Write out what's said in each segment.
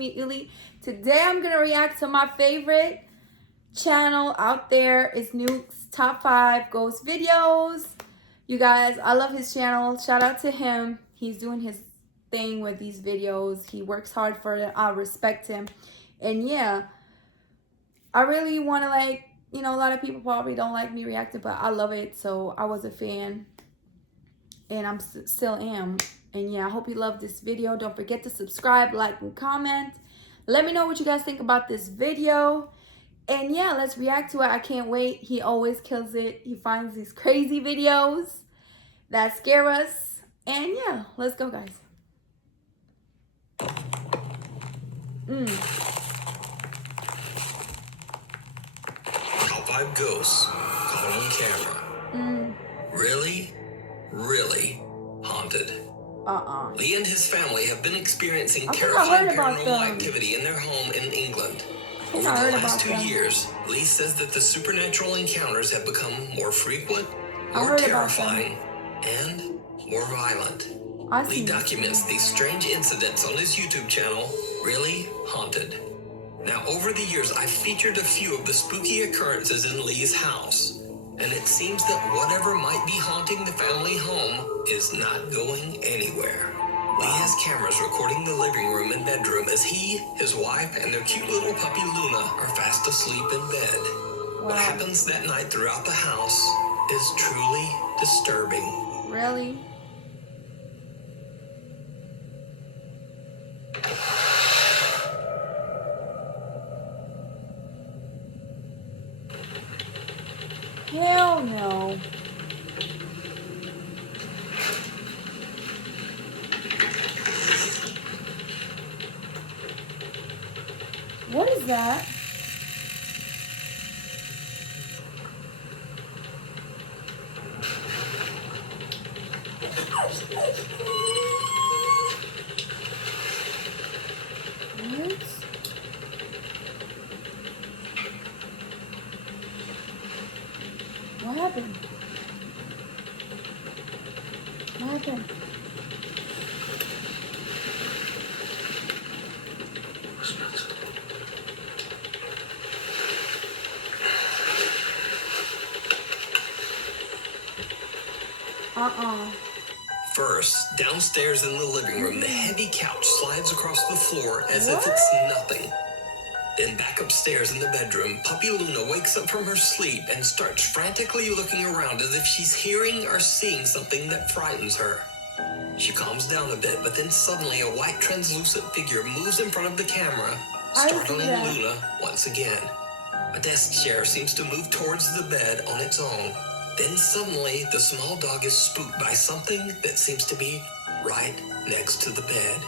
me, Ylli. Today I'm gonna react to my favorite channel out there. It's NUKE'S Top 5 Ghost Videos. You guys, I love his channel. Shout out to him. He's doing his thing with these videos. He works hard for it. I respect him. And yeah, I really want to, like, you know, a lot of people probably don't like me reacting, but I love it. So I was a fan, and I'm still am. And yeah, I hope you love this video. Don't forget to subscribe, like, and comment. Let me know what you guys think about this video. And yeah, let's react to it. I can't wait. He always kills it. He finds these crazy videos that scare us. And yeah, let's go, guys. Top 5 ghosts caught on camera. Really haunted. Lee and his family have been experiencing terrifying paranormal activity in their home in England. Over the last 2 years, Lee says that the supernatural encounters have become more frequent, more terrifying, and more violent. Lee documents these strange incidents on his YouTube channel, Really Haunted. Now, over the years, I've featured a few of the spooky occurrences in Lee's house, and it seems that whatever might be haunting the family home is not going anywhere. Lee has cameras recording the living room and bedroom as he, his wife, and their cute little puppy Luna are fast asleep in bed. What happens that night throughout the house is truly disturbing. Really? Hell no. What is that? What happened? What happened? First, downstairs in the living room, the heavy couch slides across the floor as if it's nothing. Then back upstairs in the bedroom, puppy Luna wakes up from her sleep and starts frantically looking around as if she's hearing or seeing something that frightens her. She calms down a bit, but then suddenly a white translucent figure moves in front of the camera, startling Luna once again. A desk chair seems to move towards the bed on its own. Then suddenly, the small dog is spooked by something that seems to be right next to the bed.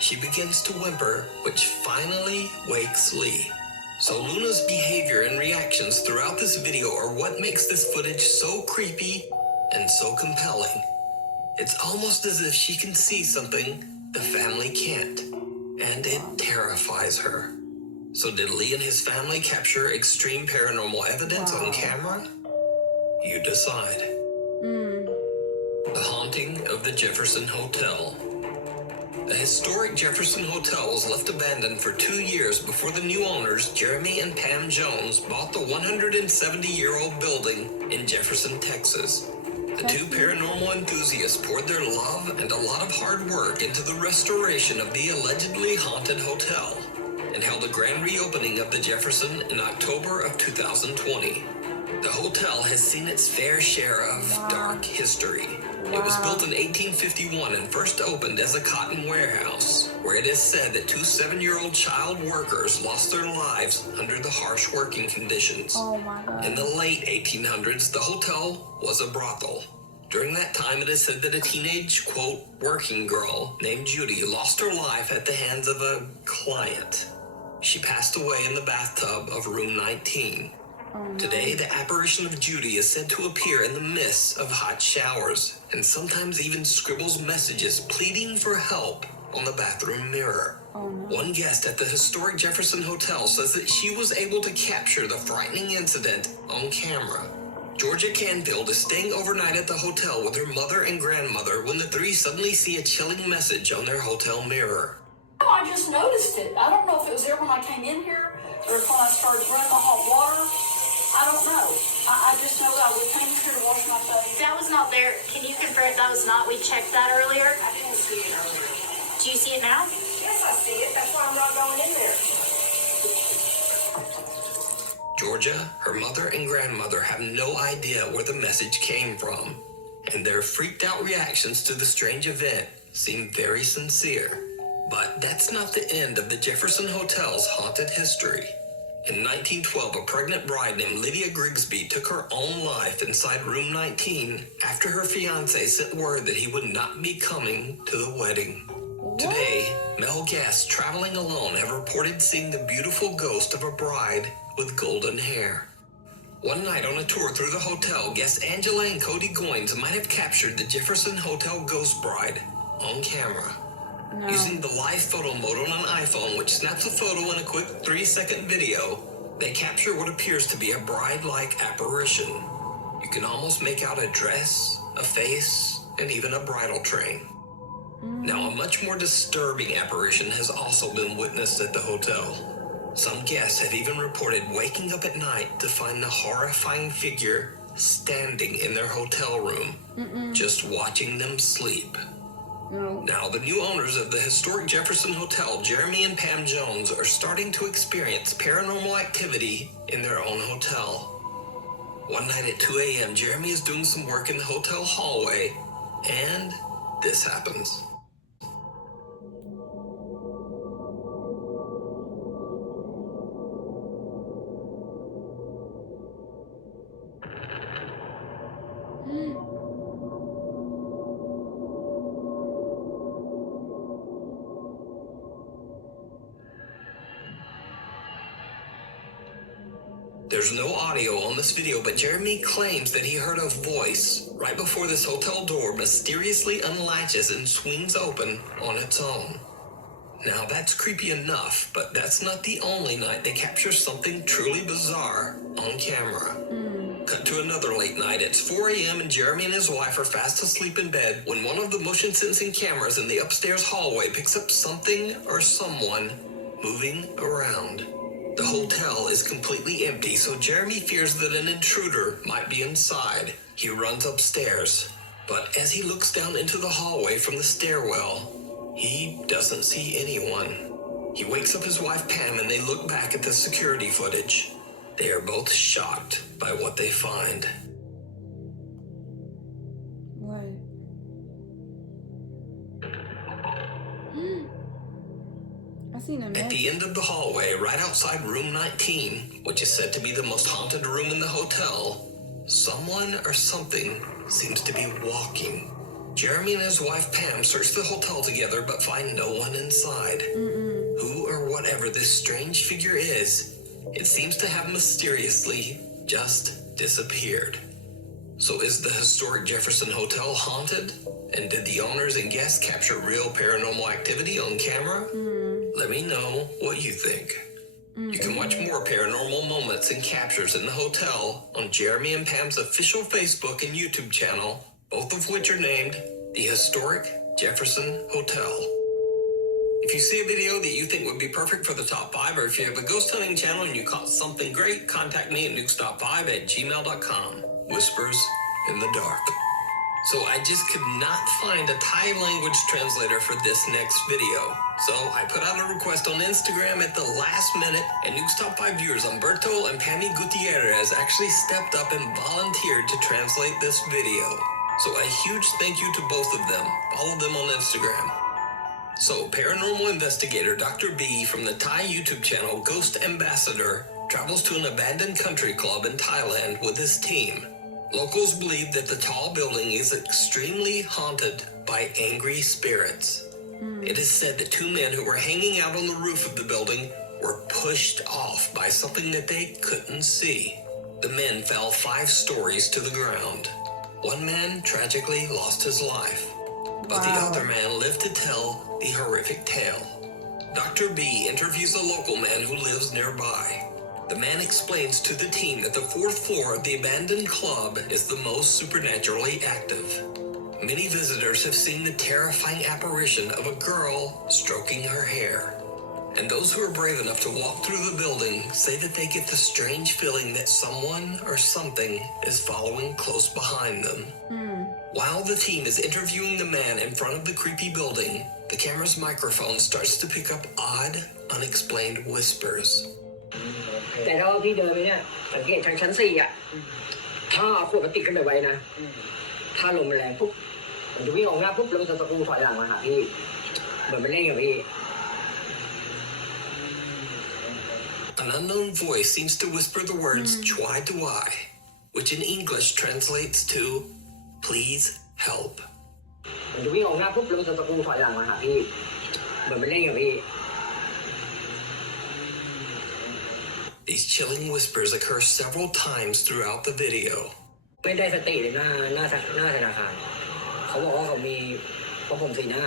She begins to whimper, which finally wakes Lee. So Luna's behavior and reactions throughout this video are what makes this footage so creepy and so compelling. It's almost as if she can see something the family can't, and it terrifies her. So did Lee and his family capture extreme paranormal evidence on camera? You decide. The haunting of the Jefferson Hotel. The historic Jefferson Hotel was left abandoned for 2 years before the new owners, Jeremy and Pam Jones, bought the 170-year-old building in Jefferson, Texas. The two paranormal enthusiasts poured their love and a lot of hard work into the restoration of the allegedly haunted hotel and held a grand reopening of the Jefferson in October of 2020. The hotel has seen its fair share of dark history. It was built in 1851 and first opened as a cotton warehouse, where it is said that 2 7-year-old child workers lost their lives under the harsh working conditions. In the late 1800s, the hotel was a brothel. During that time, it is said that a teenage, quote, working girl named Judy lost her life at the hands of a client. She passed away in the bathtub of room 19. Today, the apparition of Judy is said to appear in the midst of hot showers and sometimes even scribbles messages pleading for help on the bathroom mirror. One guest at the historic Jefferson Hotel says that she was able to capture the frightening incident on camera. Georgia Canfield is staying overnight at the hotel with her mother and grandmother when the three suddenly see a chilling message on their hotel mirror. I just noticed it. I don't know if it was there when I came in here or if when I started running the hot water. I don't know. I just know that we came here to wash my face. That was not there. Can you confirm that was not? We checked that earlier. I didn't see it earlier. Do you see it now? Yes, I see it. That's why I'm not going in there. Georgia, her mother and grandmother have no idea where the message came from, and their freaked out reactions to the strange event seem very sincere. But that's not the end of the Jefferson Hotel's haunted history. In 1912, a pregnant bride named Lydia Grigsby took her own life inside room 19 after her fiancé sent word that he would not be coming to the wedding. Today, male guests traveling alone have reported seeing the beautiful ghost of a bride with golden hair. One night on a tour through the hotel, guests Angela and Cody Goins might have captured the Jefferson Hotel ghost bride on camera. No. Using the live photo mode on an iPhone, which snaps a photo in a quick 3-second video, they capture what appears to be a bride-like apparition. You can almost make out a dress, a face, and even a bridal train. Now, a much more disturbing apparition has also been witnessed at the hotel. Some guests have even reported waking up at night to find the horrifying figure standing in their hotel room, just watching them sleep. No. Now, the new owners of the historic Jefferson Hotel, Jeremy and Pam Jones, are starting to experience paranormal activity in their own hotel. One night at 2 a.m., Jeremy is doing some work in the hotel hallway, and this happens. There's no audio on this video, but Jeremy claims that he heard a voice right before this hotel door mysteriously unlatches and swings open on its own. Now, that's creepy enough, but that's not the only night they capture something truly bizarre on camera. Cut to another late night. It's 4 a.m. and Jeremy and his wife are fast asleep in bed when one of the motion sensing cameras in the upstairs hallway picks up something or someone moving around. The hotel is completely empty, so Jeremy fears that an intruder might be inside. He runs upstairs, but as he looks down into the hallway from the stairwell, he doesn't see anyone. He wakes up his wife Pam and they look back at the security footage. They are both shocked by what they find. What? I seen a mess. At the end of the hallway, right outside room 19, which is said to be the most haunted room in the hotel, someone or something seems to be walking. Jeremy and his wife Pam search the hotel together but find no one inside. Who or whatever this strange figure is, it seems to have mysteriously just disappeared. So is the historic Jefferson Hotel haunted? And did the owners and guests capture real paranormal activity on camera? Let me know what you think. You can watch more paranormal moments and captures in the hotel on Jeremy and Pam's official Facebook and YouTube channel, both of which are named the Historic Jefferson Hotel. If you see a video that you think would be perfect for the top 5, or if you have a ghost hunting channel and you caught something great, contact me at nukestop5@gmail.com. Whispers in the dark. So I just could not find a Thai language translator for this next video. So I put out a request on Instagram at the last minute, and Nuke's Top 5 viewers Umberto and Pammy Gutierrez actually stepped up and volunteered to translate this video. So a huge thank you to both of them. Follow them on Instagram. So paranormal investigator Dr. B from the Thai YouTube channel Ghost Ambassador travels to an abandoned country club in Thailand with his team. Locals believe that the tall building is extremely haunted by angry spirits. It is said that 2 men who were hanging out on the roof of the building were pushed off by something that they couldn't see. The men fell 5 stories to the ground. One man tragically lost his life, but the other man lived to tell the horrific tale. Dr. B interviews a local man who lives nearby. The man explains to the team that the 4th floor of the abandoned club is the most supernaturally active. Many visitors have seen the terrifying apparition of a girl stroking her hair. And those who are brave enough to walk through the building say that they get the strange feeling that someone or something is following close behind them. While the team is interviewing the man in front of the creepy building, the camera's microphone starts to pick up odd, unexplained whispers. แต่ถ้าว่าพี่เดินไปเนี่ยสังเกตทางชั้น4อ่ะถ้าเอาขวดพลาสติกขึ้นไปไว้นะถ้าลมมันแรงปุ๊บผมจะวิ่งออกหน้าปุ๊บแล้วมันจะตะกูถอยหลังมาหาพี่เหมือนมันเล่นกับพี่ An unknown voice seems to whisper the words "Chwai Duai," which in English translates to "Please help." ผมจะวิ่งออกหน้าปุ๊บแล้วมันจะตะกูถอยหลังมาหาพี่เหมือนมันเล่นกับพี่ These chilling whispers occur several times throughout the video. ไม่ได้สติเลยหน้าธนาคารเขาบอกว่าเขามีพระผมสีหน้า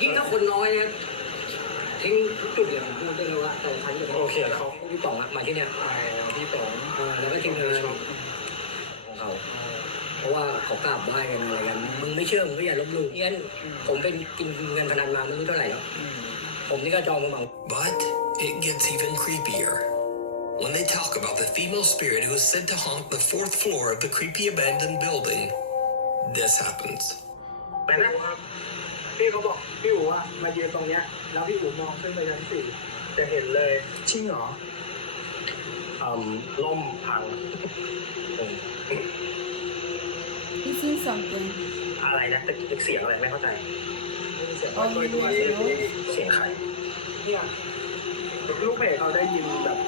ยิ่งถ้าคนน้อยเนี่ยทิ้งทุกจุดเลยผมพูดได้เลยว่าแต่ฉันจะโอเคเขาพี่ป๋องมาที่เนี่ยพี่ป๋องแล้วก็ทีมงานของเขาเพราะว่าเขากราบไหว้กันอะไรกันมึงไม่เชื่อมึงก็อย่าลบหลู่งั้นผมเป็นกินเงินพนันมาไม่รู้เท่าไหร่แล้วผมนี่ก็จองมา But it gets even creepier. When they talk about the female spirit who is said to haunt the 4th floor of the creepy abandoned building, this happens. พี่เขาบอกพี่อู๋อะมายืนตรงเนี้ยแล้วพี่อู๋มองขึ้นไปชั้น4จะเห็นเลยจริงเหรอล่มพัง He seen something. อะไรนะตึกเสียงอะไรไม่เข้าใจเสียง Oh, ด้วย you know? เสียงใครเนี่ยลูกเพจเขาได้ยินแบบ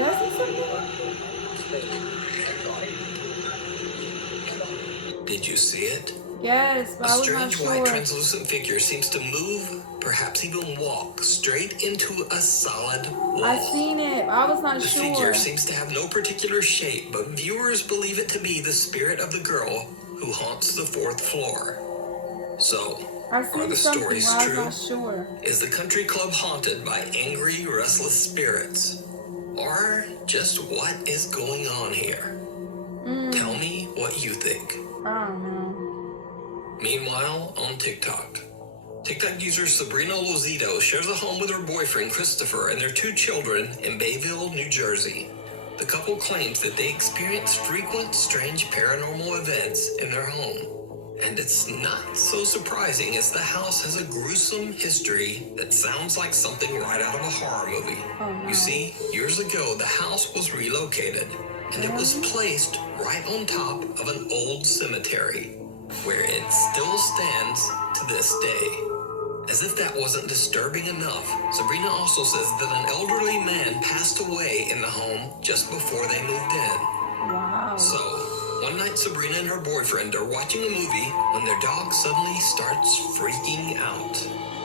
Yes, it's something. Did you see it? Yes, but A I was not strange white sure. translucent figure seems to move, perhaps even walk, straight into a solid wall. I seen it. I was not The sure. figure seems to have no particular shape, but viewers believe it to be the spirit of the girl who haunts the 4th floor. So, I are seen the something, stories but I was true? not sure. Is the country club haunted by angry, restless spirits? Or just what is going on here? Tell me what you think. I don't know. Meanwhile, on TikTok user Sabrina Lozito shares a home with her boyfriend Christopher and their 2 children in Bayville, New Jersey. The couple claims that they experience frequent strange paranormal events in their home. And it's not so surprising as the house has a gruesome history that sounds like something right out of a horror movie. You see, years ago the house was relocated and it was placed right on top of an old cemetery, where it still stands to this day. As if that wasn't disturbing enough, Sabrina also says that an elderly man passed away in the home just before they moved in. Wow. So, one night Sabrina and her boyfriend are watching a movie when their dog suddenly starts freaking out.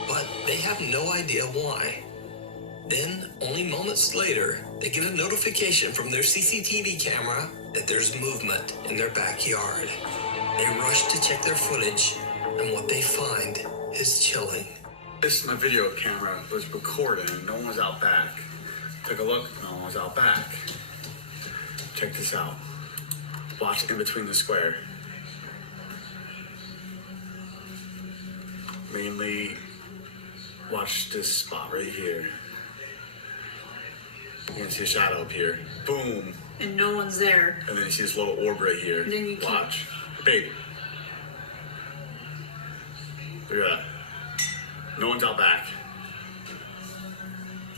But they have no idea why. Then, only moments later, they get a notification from their CCTV camera that there's movement in their backyard. They rush to check their footage, and what they find is chilling. My video camera was recording, no one was out back. Took a look, no one was out back. Check this out. Watch in between the square. Mainly, watch this spot right here. You can see a shadow up here. Boom. And no one's there. And then you see this little orb right here. Then you keep- Watch. Baby. Look at that. No one's out back.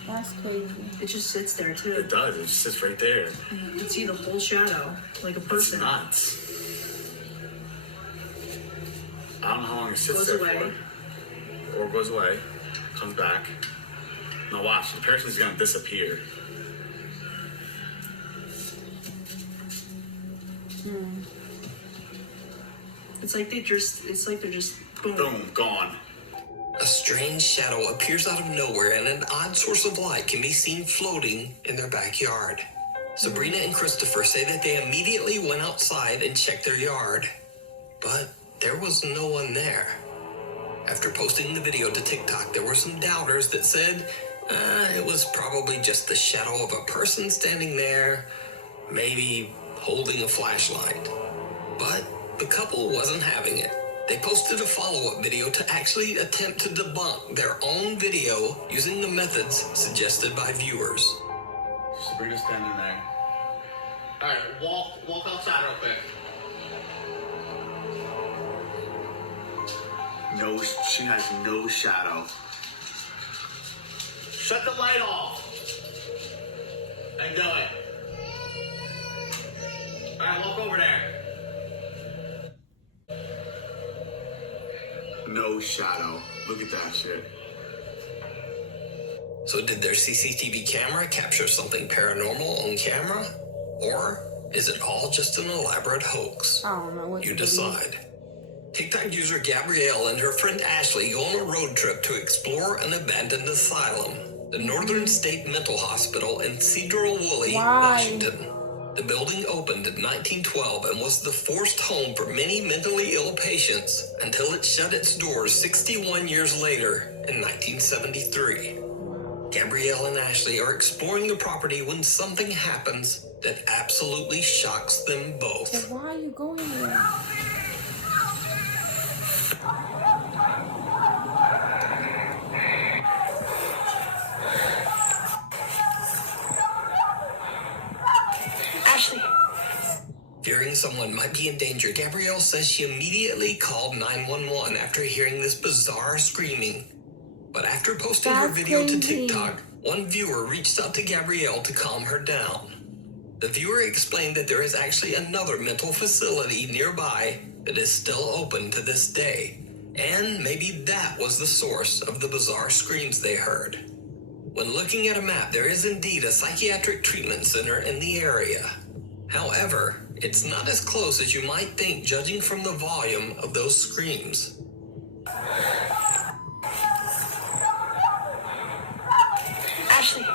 That's crazy. It just sits there too. It does. It just sits right there. You can see the whole shadow, like a It's person. nuts. I don't know how long it sits Goes there away. for. Or goes away. Comes back. Now watch. The person's gonna disappear. It's like they're just boom. Boom. Gone. A strange shadow appears out of nowhere and an odd source of light can be seen floating in their backyard. Sabrina and Christopher say that they immediately went outside and checked their yard, but there was no one there. After posting the video to TikTok, there were some doubters that said it was probably just the shadow of a person standing there, maybe holding a flashlight. But the couple wasn't having it. They posted a follow-up video to actually attempt to debunk their own video using the methods suggested by viewers. Sabrina's standing there. Alright, walk outside real quick. No, she has no shadow. Shut the light off. And do it. Alright, walk over there. No shadow. Look at that shit. So did their CCTV camera capture something paranormal on camera? Or is it all just an elaborate hoax? I don't know what You to believe. decide. TikTok user Gabrielle and her friend Ashley go on a road trip to explore an abandoned asylum, the Northern State Mental Hospital in Cedar-Woolley, Why? Washington. The building opened in 1912 and was the forced home for many mentally ill patients until it shut its doors 61 years later in 1973. Gabrielle and Ashley are exploring the property when something happens that absolutely shocks them both. So why are you going there? Ashley. Fearing someone might be in danger, Gabrielle says she immediately called 911 after hearing this bizarre screaming. But after posting her That's video to crazy. TikTok, one viewer reached out to Gabrielle to calm her down. The viewer explained that there is actually another mental facility nearby that is still open to this day, and maybe that was the source of the bizarre screams they heard. When looking at a map, there is indeed a psychiatric treatment center in the area. However, it's not as close as you might think judging from the volume of those screams. Ashley.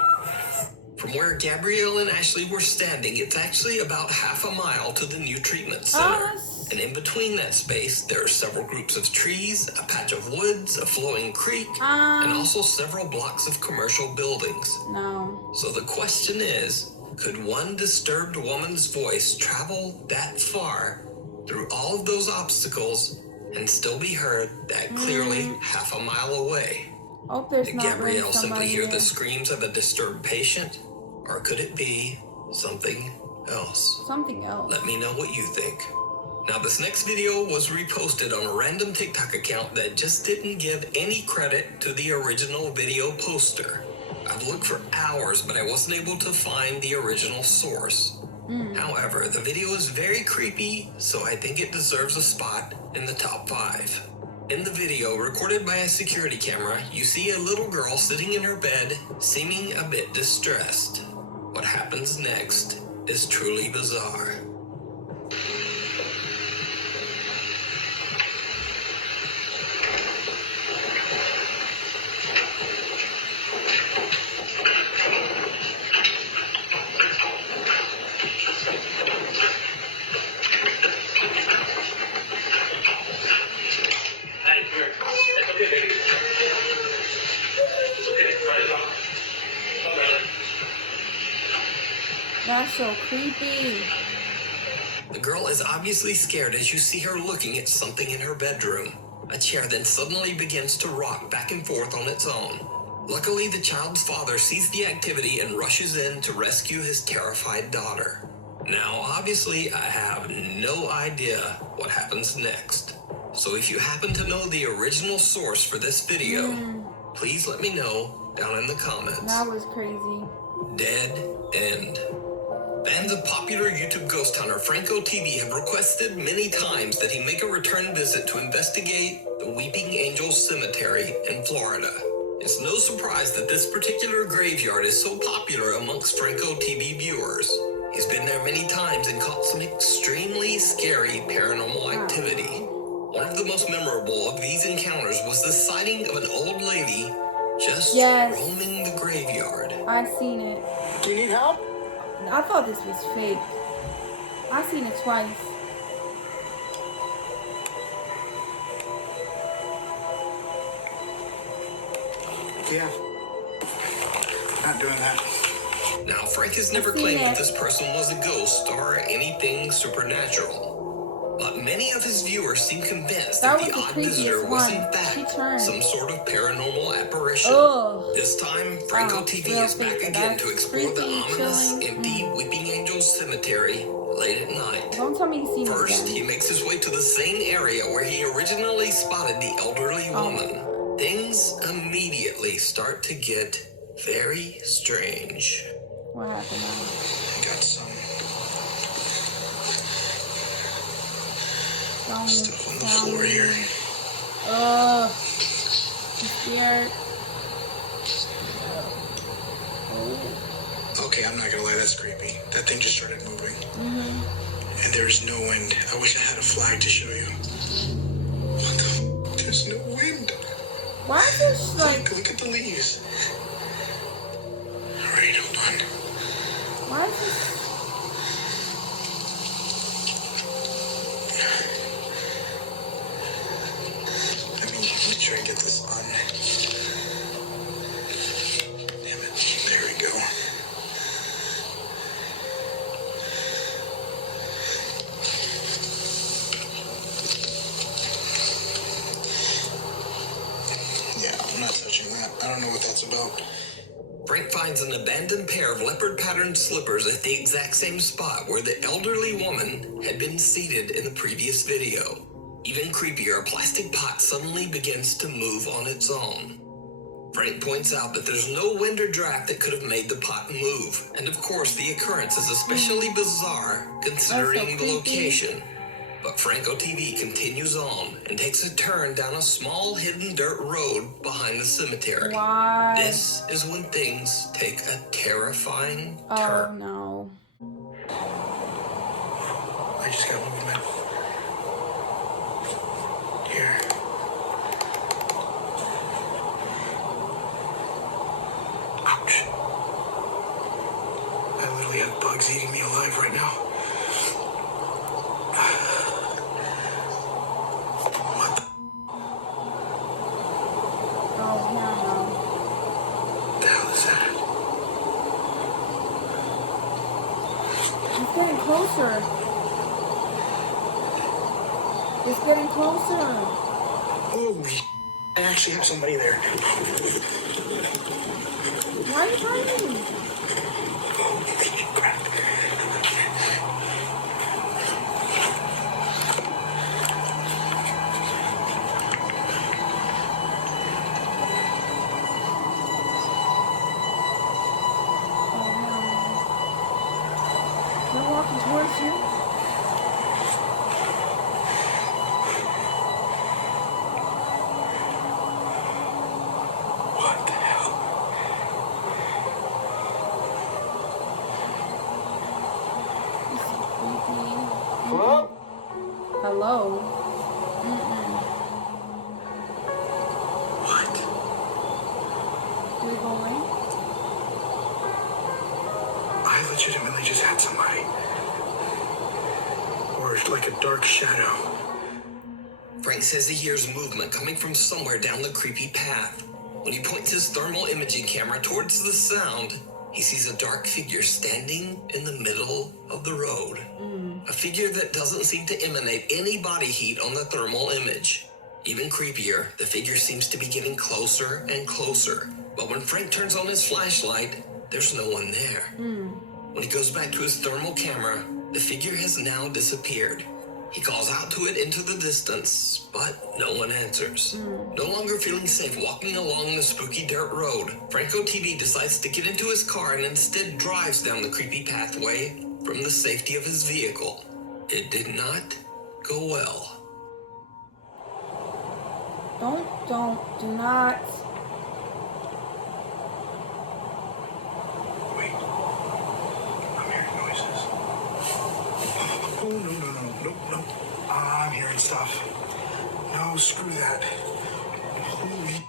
From where Gabrielle and Ashley were standing, it's actually about half a mile to the new treatment center. Oh, And in between that space, there are several groups of trees, a patch of woods, a flowing creek, and also several blocks of commercial buildings. No. So the question is, could one disturbed woman's voice travel that far through all of those obstacles and still be heard that clearly half a mile away? Hope there's Did not really Gabrielle simply somebody hear there. the screams of a disturbed patient? Or could it be something else? Something else. Let me know what you think. Now, this next video was reposted on a random TikTok account that just didn't give any credit to the original video poster. I've looked for hours, but I wasn't able to find the original source. However, the video is very creepy, so I think it deserves a spot in the top 5. In the video, recorded by a security camera, you see a little girl sitting in her bed, seeming a bit distressed. What happens next is truly bizarre. That's so creepy. The girl is obviously scared as you see her looking at something in her bedroom. A chair then suddenly begins to rock back and forth on its own. Luckily, the child's father sees the activity and rushes in to rescue his terrified daughter. Now, obviously, I have no idea what happens next. So if you happen to know the original source for this video, please let me know down in the comments. That was crazy. Dead End. Fans of popular YouTube ghost hunter Franco TV have requested many times that he make a return visit to investigate the Weeping Angels Cemetery in Florida. It's no surprise that this particular graveyard is so popular amongst Franco TV viewers. He's been there many times and caught some extremely scary paranormal activity. One of the most memorable of these encounters was the sighting of an old lady just roaming the graveyard. I seen it. Do you need help? I thought this was fake. I seen it twice. Yeah. Not doing that. Now, Frank has never claimed that this person was a ghost or anything supernatural. But many of his viewers seem convinced That that the was odd the visitor creepiest was one. in fact She turned. some sort of paranormal apparition. Ugh. This time, Franco Oh, TV real is back creepy. again That's to explore the creepy, ominous, chilling. empty Weeping Angels Cemetery late at night. Don't tell me he's seen it First, again. he makes his way to the same area where he originally spotted the elderly woman. Things immediately start to get very strange. What happened now? I got some stuff on the floor here. Ugh. I'm scared. Okay, I'm not gonna lie, that's creepy. That thing just started moving. And there's no wind. I wish I had a flag to show you. What the? There's no wind. Why is this like? Look at the leaves. Alright, hold on. Why is this? Let me try and get this on. Damn it. There we go. Yeah, I'm not touching that. I don't know what that's about. Frank finds an abandoned pair of leopard-patterned slippers at the exact same spot where the elderly woman had been seated in the previous video. Even creepier, a plastic pot suddenly begins to move on its own. Frank points out that there's no wind or draft that could have made the pot move, and of course the occurrence is especially bizarre considering the location. But Franco TV continues on and takes a turn down a small hidden dirt road behind the cemetery. Why? This is when things take a terrifying Oh turn. no. I just got movement. Here. Ouch. I literally have bugs eating me alive right now. What the? Oh no. What the hell is that? It's getting closer. It's getting closer. Holy, I actually have somebody there. Why are you hiding? Holy crap. They're walking towards you. What the hell? This is creepy. Hello? Hello. What? Do we go in? I legitimately just had somebody. Or like a dark shadow. Frank says he hears movement coming from somewhere down the creepy path. When he points his thermal imaging camera towards the sound, he sees a dark figure standing in the middle of the road. A figure that doesn't seem to emanate any body heat on the thermal image. Even creepier, the figure seems to be getting closer and closer. But when Frank turns on his flashlight, there's no one there. When he goes back to his thermal camera, the figure has now disappeared. He calls out to it into the distance, but no one answers. No longer feeling safe walking along the spooky dirt road, Franco TV decides to get into his car and instead drives down the creepy pathway from the safety of his vehicle. It did not go well. Do not. Wait. I'm hearing noises. Oh, no. I'm hearing stuff. No, screw that. Holy.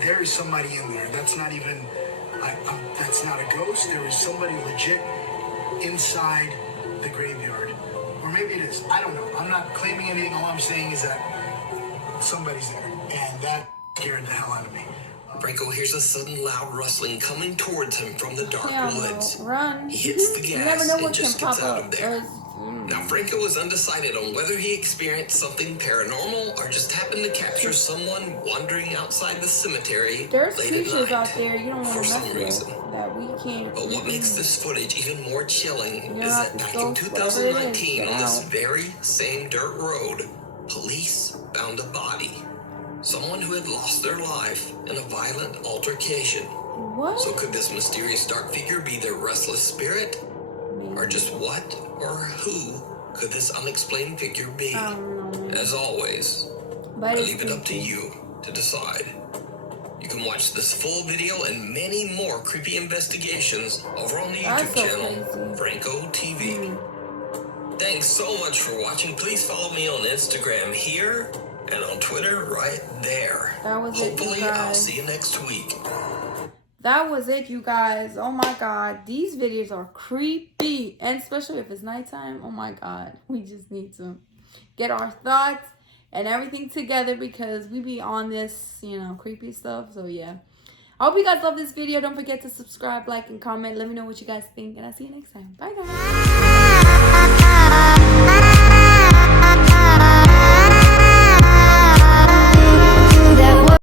There is somebody in there. That's not even. That's not a ghost. There is somebody legit inside the graveyard. Or maybe it is. I don't know. I'm not claiming anything. All I'm saying is that somebody's there. And that scared the hell out of me. Franco hears a sudden loud rustling coming towards him from the dark Yeah, woods. run. He hits the You gas never know and what just can gets pop out up. of there. Now, Franco was undecided on whether he experienced something paranormal or just happened to capture someone wandering outside the cemetery There's late at creatures night out there you don't want for to some mess reason. with that we can't. But what makes this footage even more chilling is that back in whatever it 2019, is, on this get very same dirt road, police found a body. Someone who had lost their life in a violent altercation. What? So could this mysterious dark figure be their restless spirit? Or just what or who could this unexplained figure be? I don't know, man. As always, But I it's leave it up to creepy. you to decide. You can watch this full video and many more creepy investigations over on the That's YouTube so channel, crazy. Franco TV. Thanks so much for watching. Please follow me on Instagram here and on Twitter right there. That was it, you Hopefully, I'll guys. see you next week. That was it, you guys. Oh my god, these videos are creepy, and especially if it's nighttime. Oh my god, we just need to get our thoughts and everything together because we be on this, you know, creepy stuff. So yeah, I hope you guys love this video. Don't forget to subscribe, like, and comment. Let me know what you guys think, and I'll see you next time. Bye guys.